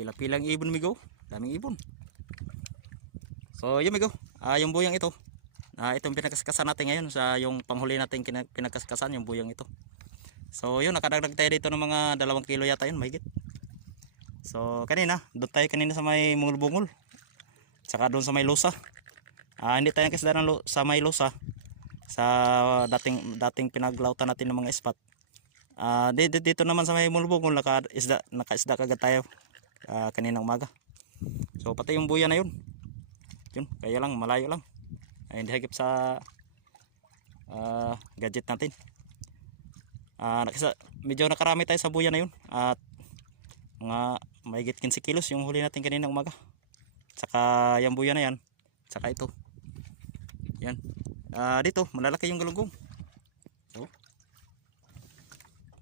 pila-pilang ibon migo. Daming ibon. So yun migo. Yung buyang ito. Itong pinakaskasan natin ngayon sa yung panghuli natin pinakaskasan yung buyang ito. So yun, nakadagdag tayo dito ng mga 2 kilo yata yun, mahigit. So kanina, doon tayo kanina sa may bungol-bungol. Saka doon sa may lusa. Hindi tayo nakisda sa may lusa. Sa dating pinaglautan natin ng mga spot. Dito naman sa may bungol-bungol, nakaisda kagad tayo kaninang umaga. So pati yung buya na yun. Yun, kaya lang, malayo lang. Hindi hagip sa gadget natin. Medyo nakarami tayo sa buya na yun. At mga mahigit 15 kilos yung huli natin kaninang umaga. Saka yung buya na yan. Saka ito. Yan. Dito, malalaki yung galunggong. So,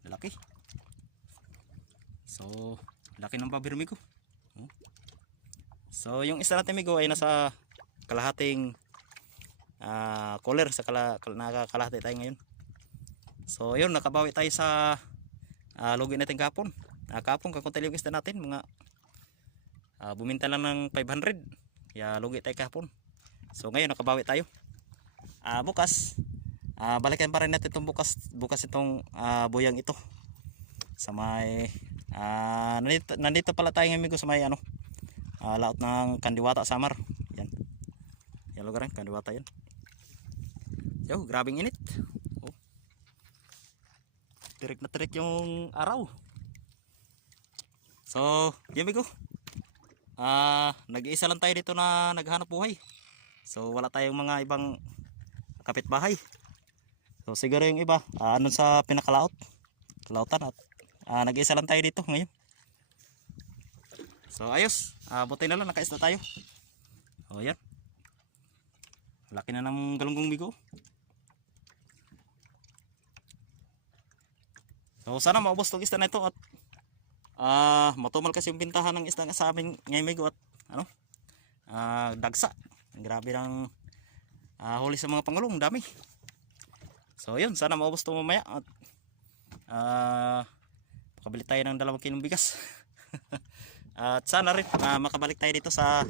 malaki. So, laki ng babir migo. So, yung isa natin migo ay nasa kalahating cooler sa nakakalahati tayo ngayon. So, yun, nakabawi tayo sa lugi natin kahapon. Kahapon, kakunti yung isda natin, mga buminta lang ng 500. Kaya lugi tayo kahapon. So, ngayon, nakabawi tayo. Bukas, balikan pa rin natin itong bukas itong buyang ito. Sa may, nandito pala tayo ngayon migo sa may laot ng Kandiwata, Samar. Yan. Yan lugar yan, Kandiwata yan. Yo, grabing init. Tirik na tirik yung araw. So, yan migo. Nag-iisa lang tayo dito na naghahanap buhay. So, wala tayong mga ibang kapitbahay. So, siguro yung iba, ano sa kalautan at nag-iisa lang tayo dito ngayon. So, ayos. Buti na lang, nakaisda tayo. O, yan. Laki na ng galunggong migo. So, sana maubos itong isda na ito at matumal kasi yung bintahan ng isda sa amin ngayon migo at dagsa. Grabe ng huli sa mga pangulong, dami. So yun, sana maubos ito mamaya at makabili tayo ng 2 kilong bigas. At sana rin makabalik tayo dito sa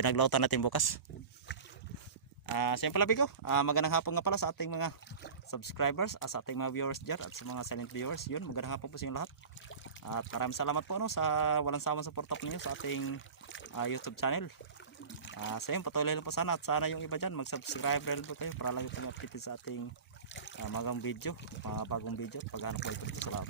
pinaglautan natin bukas. Siyempre pala bigo, magandang hapon nga pala sa ating mga subscribers, sa ating mga viewers dyan at sa mga silent viewers. Yun, magandang hapon po sa inyo lahat. At maraming salamat po sa walang sawang suporta po ninyo sa ating YouTube channel. So yun, patuloy lang po sana at sana yung iba dyan mag-subscribe rin po kayo para lagi pong updated sa ating mga bagong video, paghanap po ito. Salamat.